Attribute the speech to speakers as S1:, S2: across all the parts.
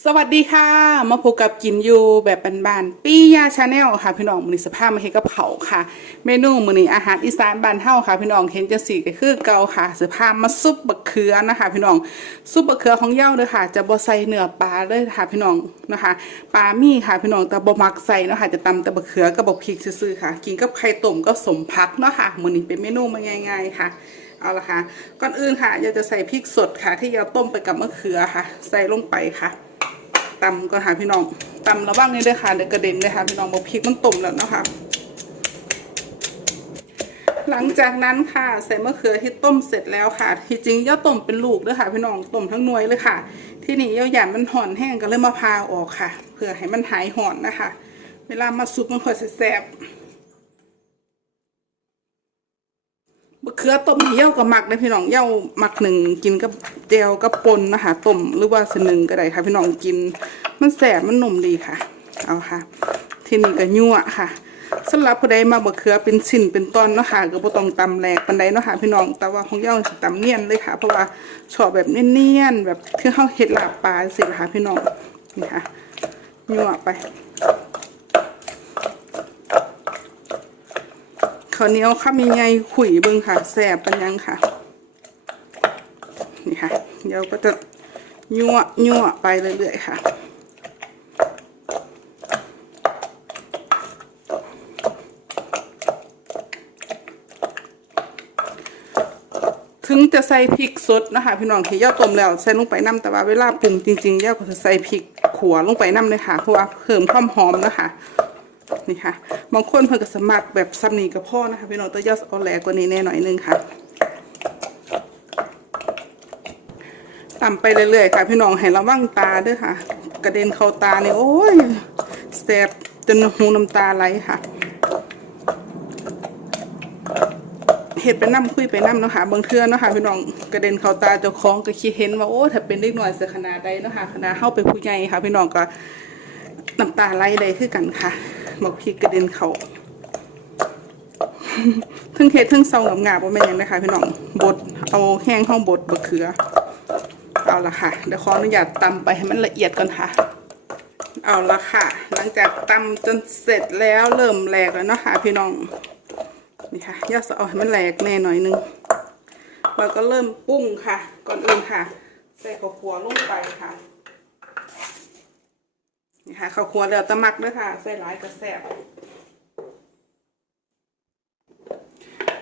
S1: สวัสดีค่ะ มาพบกับกินยูแบบบ้านๆปี้ยาชาแนลค่ะ พี่น้องมือนี้สภาพมาเฮ็ดกับเขาค่ะ เมนูมือนี้อาหารอีสานบ้านเฮาค่ะ พี่น้องเห็นจังซี่ก็คือเกาค่ะสภาพมาซุปบักเขือนะคะ พี่น้องซุปบักเขือของเย้าเด้อค่ะ จะบ่ใส่เนื้อปลาเลยค่ะ พี่น้องนะคะปลามีค่ะพี่น้องแต่บ่มักใส่เนาะค่ะจะตำแต่บักเขือกับบักพริกซื่อๆค่ะ กินกับไข่ต้มก็สมพักเนาะค่ะมือนี้เป็นเมนูมาง่ายๆค่ะเอาละค่ะก่อนอื่นค่ะอยากจะใส่พริกสดค่ะ ที่เราต้มไปกับมะเขือค่ะ ใส่ลงไปค่ะ ตำก็ค่ะพี่น้องตำระว่างนี้ด้วยค่ะเดี๋ยวกระเด็นเลยค่ะพี่น้องบอกพริกมันต้มแล้วเนาะค่ะหลังจากนั้นค่ะใส่มะเขือที่ต้มเสร็จแล้วค่ะ ที่จริงย่าต้มเป็นลูกด้วยค่ะ พี่น้องต้มทั้งหน่วยเลยค่ะ ที่นี่ย่าหยาดมันห่อนแห้งก็เลยมาพาออกค่ะเพื่อให้มันหายห่อนนะคะ เวลามาซุปมันค่อยแซ่บ ๆมะเขือต้มนี่ย่ากับหมักนะพี่น้องเย่าหมักหนึ่งกินกับเจลกับปนนะคะต้มหรือว่าสนึงก็ได้ค่ะพี่น้องกิน มันแสบมันหนุ่มดีค่ะ เอาค่ะ ที่นี่ก็ยั่วค่ะสำหรับผู้ใดมาบะเขือเป็นชิ้นเป็นตอนเนาะค่ะก็บ่ต้องตำแหลกปานใดเนาะค่ะพี่น้องแต่ว่าของเย่าสิตำเนียนเลยค่ะ เพราะว่าชอบแบบเนียนๆแบบที่เฮาเฮ็ดลาบปลาสิค่ะพี่น้องนี่ค่ะยั่วไป ข้าวเหนียวข้าวมีไงขุยเบิ่งค่ะแสบปันยังค่ะ นี่ค่ะ เดี๋ยวก็จะยั่วยั่วไปเรื่อยๆค่ะถึงจะใส่พริกสดนะคะพี่น้องที่ย่าต้มแล้วใส่ลงไปน้ำแต่ว่าเวลาปรุงจริงๆย่าก็จะใส่พริกขัวลงไปน้ำเลยค่ะเพราะว่าเพิ่มความหอมนะคะ นี่ค่ะบางคนเพิ่นก็สมัครแบบซัมนีกับพ่อนะคะพี่น้องแตัวยอดเอาแหลกกว่านี้แน่หน่อยนึงค่ะต่ำไปเรื่อยๆค่ะพี่น้องให้ระวังตาด้วยค่ะ กระเด็นเข้าตาเนี่โอ้ยแสบจนหูน้ำตาไหลค่ะเห็ดไปน้ำคุยไปน้ำเนาะค่ะบางเทื่อเนาะค่ะพี่น้องกระเด็นเข้าตาเจ้าของก็คิดเห็นว่าโอ้ถ้าเป็นเด็กหน่อยเสียขนาดใดเนาะค่ะขนาดเข้าไปผู้ใหญ่ค่ะ พี่น้องก็น้ำตาไหลเลยคือกันค่ะ บอกพี่กกระเด็นเขาทึ่งเห็ดทึ่งเศร้ากับงาบ่าแม่นยังนะคะพี่น้องบดเอาแห้งห้องบดบะเขือ เอาละค่ะ เดี๋ยวขออนุญาตตำไปให้มันละเอียดก่อนค่ะ เอาละค่ะ หลังจากตำจนเสร็จแล้วเริ่มแหลกแล้วเนาะค่ะพี่น้องนี่ค่ะย่าจะเอาให้มันแหลกแน่หน่อยนึงเราก็เริ่มปรุ้งค่ะ ก่อนอื่นค่ะ ใส่ข้าวคั่วลงไปค่ะ นี่ค่ะข้าวคั่วแล้วตะมักด้วยค่ะ ใส่หลายกระแสบ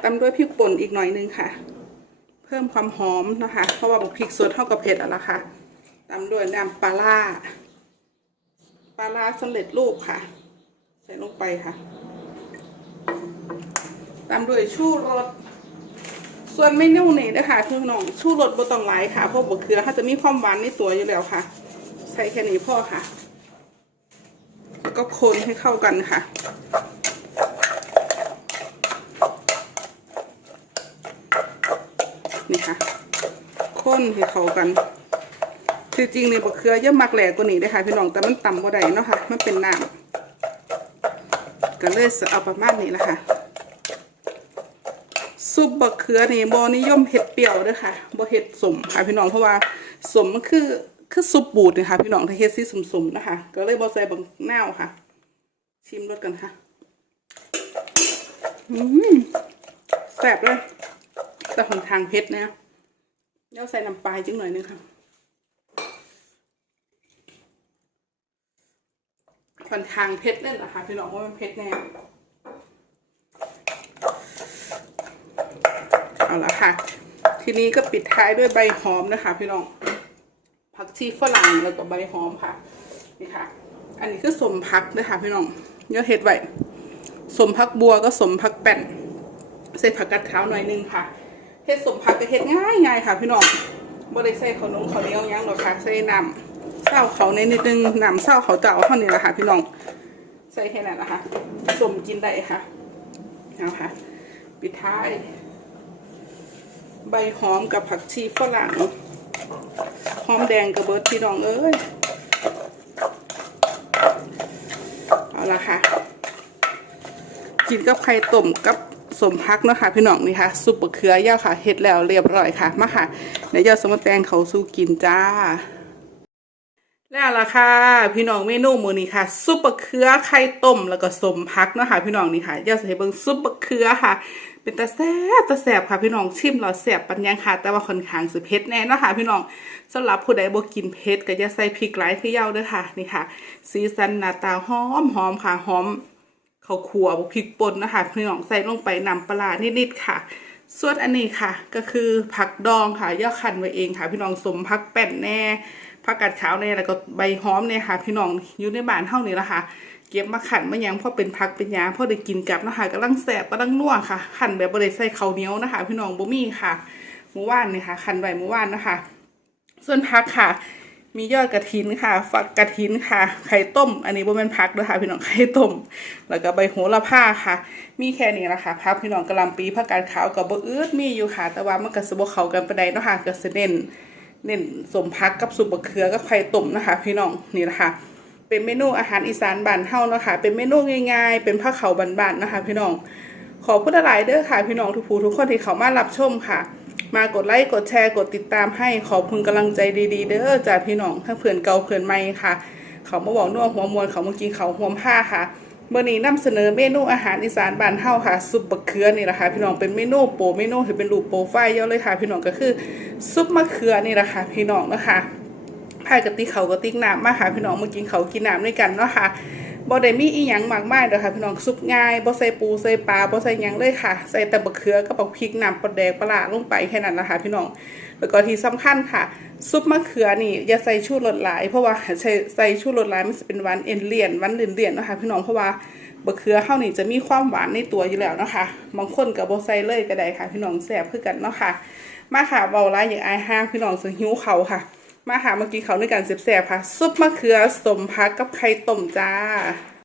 S1: ตำด้วยพริกป่นอีกหน่อยนึงค่ะ เพิ่มความหอมนะคะ เพราะว่าพริกสดเท่ากับเผ็ดอะละค่ะตำด้วยน้ำปลาล่าปลาล่าสำเร็จรูปค่ะ ใส่ลงไปค่ะตามด้วยชูรส ส่วนเมนูนี้นะคะคือน้องชูรสบต้องหลค่ะเพราะบะเขือเขาจะมีความหวานในตัวอยู่แล้วค่ะ ใส่แค่นี้พอค่ะ แล้วก็คนให้เข้ากันค่ะ นี่ค่ะ คนให้เข้ากัน คือจริงในบะเขือเยอะมากแหลกกว่านี้เลยค่ะพี่น้องแต่มันต่ำกว่าใดเนาะค่ะ มันเป็นน้ำก็เลยเอาประมาณนี้แหละค่ะซุปบะเขือนี่บนิยมเห็ดเปรี้ยวด้วยค่ะบ่เห็ดสมค่ะพี่น้องเพราะว่าสมมันคือ คือซุปบูดนะคะพี่น้องถ้าเฮ็ดซี่สมๆนะคะ ก็เลยบ่ใส่บางนาวค่ะ ชิมรสกันค่ะอืมแซ่บเลยแต่หนทางเผ็ดนะเดี๋ยวใส่น้ำปลาจังหน่อยนึงค่ะค่อนทางเผ็ดเล่นเหรอคะพี่น้องเพรามันเผ็ดแน่เอาละค่ะ ทีนี้ก็ปิดท้ายด้วยใบหอมนะคะ พี่น้อง ผักชีฝรั่งแล้วก็ใบหอมค่ะ นี่ค่ะ อันนี้คือสมพักนะคะพี่น้องเยอะเห็ดไว้สมพักบัวก็สมพักแป้นใส่ผักกัดขาวหน่อยนึงค่ะเฮ็ดสมพักก็เฮ็ดง่ายง่ายค่ะ พี่น้องบ่ได้ใส่ขนมข้าวเหนียวยังหรอกค่ะใส่น้ำเศร้าเขาในนิดนึงน้ำเศร้าเขาเจ้าเท่านี้แหละค่ะ พี่น้องใส่แค่นั้นแหละค่ะสมกินได้ค่ะเอาค่ะ ปิดท้าย ใบหอมกับผักชีฝรั่ง อมแดงกับเบิร์ดพี่น้องเอ้ย เอาละค่ะ กินกับไข่ต้มกับสมพักเนาะค่ะพี่น้องนี่ค่ะซุปบะเขือย่าค่ะเฮ็ดแล้วเรียบร้อยค่ะมาค่ะเดี๋ยวย่าสมแตงเขาสู้กินจ้า แล้วล่ะค่ะ พี่น้องเมนูมื้อนี้ค่ะซุปบะเขือไข่ต้มแล้วก็สมพักเนาะค่ะพี่น้องนี่ค่ะอยากให้เบิ่งซุปบะเขือค่ะ เป็นตาแซ่บตาแซ่บค่ะพี่น้องชิมแล้วแซ่บปันยังค่ะ แต่ว่าค่อนข้างสิเผ็ดแน่นะคะพี่น้องสำหรับผู้ใดบ่กินเผ็ดก็อย่าใส่พริกหลายคือเหย้าเด้อค่ะนี่ค่ะ สีสันหน้าตาหอมหอมค่ะหอมข้าวคั่วพริกป่นนะคะพี่น้องใส่ลงไปนำปลาร้านิดๆค่ะ ส่วนอันนี้ค่ะ ก็คือผักดองค่ะย่อคันไว้เองค่ะ พี่น้องสมผักแป้นแน่ ผักกาดขาวแน่แล้วก็ใบหอมเนี่ยค่ะ พี่น้องอยู่ในบ้านเท่านี้ละค่ะเก็บมาขันมายังพอเป็นผักเป็นยาพอได้กินกับนะคะกำลังแสบกำลังนัวค่ะขันแบบบริใส่ข้าวเหนียวนะคะ พี่น้องบ่มีค่ะเมื่อวานนี่ยค่ะขันไว้เมื่อวานนะคะ ส่วนผักค่ะ มียอดกระถินค่ะ ฝักกระถินค่ะ ไข่ต้ม อันนี้บ่แม่นผักด้วยค่ะ พี่น้องไข่ต้ม แล้วก็ใบโหระพาค่ะ มีแค่นี้ละค่ะผักพี่น้องกะหล่ำปีผักกาดขาวกับบ่อืดมีอยู่ค่ะ แต่ว่ามันก็สบเขากันปานใดเนาะค่ะก็สิเน้น เน้นสมพักกับซุปบะเขือกับไข่ต้มนะคะพี่น้องนี่ละคะ เป็นเมนูอาหารอีสานบ้านเฮานะคะ เป็นเมนูง่ายๆ เป็นผ้าเขาบ้านๆนะคะ พี่น้อง ขอบคุณหลายๆเด้อค่ะพี่น้องทุกผู้ทุกคนที่เขามารับชมค่ะ มากดไลค์กดแชร์กดติดตามให้ขอบคุณกำลังใจดีๆ เด้อจากพี่น้องทั้งเพื่อนเก่าเพื่อนใหม่ค่ะ เขามาบอกนัวหัวมวลเขามากินเขาหัวผ้าค่ะ เมื่อนี้นำเสนอเมนูอาหารอีสานบ้านเฮาค่ะซุปมะเขือนี่แหละค่ะพี่น้องเป็นเมนูโปรเมนูถือเป็นรูปโปรไฟล์เยอะเลยค่ะ พี่น้องก็คือซุปมะเขือนี่แหละค่ะพี่น้องนะคะพายกะติเขากะติกน้ำมาค่ะพี่น้องมากินเขากินน้ำด้วยกันเนาะค่ะ บ่ได้มีอีหยังมากมายเด้อค่ะพี่น้องซุปง่ายบ่ใส่ปูใส่ปลาบ่ใส่หยังเลยค่ะ ใส่แต่บะเขือกับบักพริกน้ำปลาแดกปลาลงไปแค่นั้นนะคะพี่น้องแล้วก็ที่สำคัญค่ะ ซุปมะเขือนี่อย่าใส่ชูรสหลาย เพราะว่าใส่ใส่ชูรสหลายมันจะเป็นหวานเอ็นเลียนหวานเลี่ยนๆนะคะพี่น้องเพราะว่าบะเขือเฮานี่จะมีความหวานในตัวอยู่แล้วนะคะบางคนก็บ่ใส่เลยก็ได้ค่ะ พี่น้องแซ่บคือกันเนาะค่ะ มาค่ะเบาหลายอย่างอายห้างพี่น้องสิหิวเขาค่ะ มาหาเมื่อกี้เขาด้วยกันเสียบๆค่ะ ซุปมะเขือสมพักกับไข่ต้มจ้า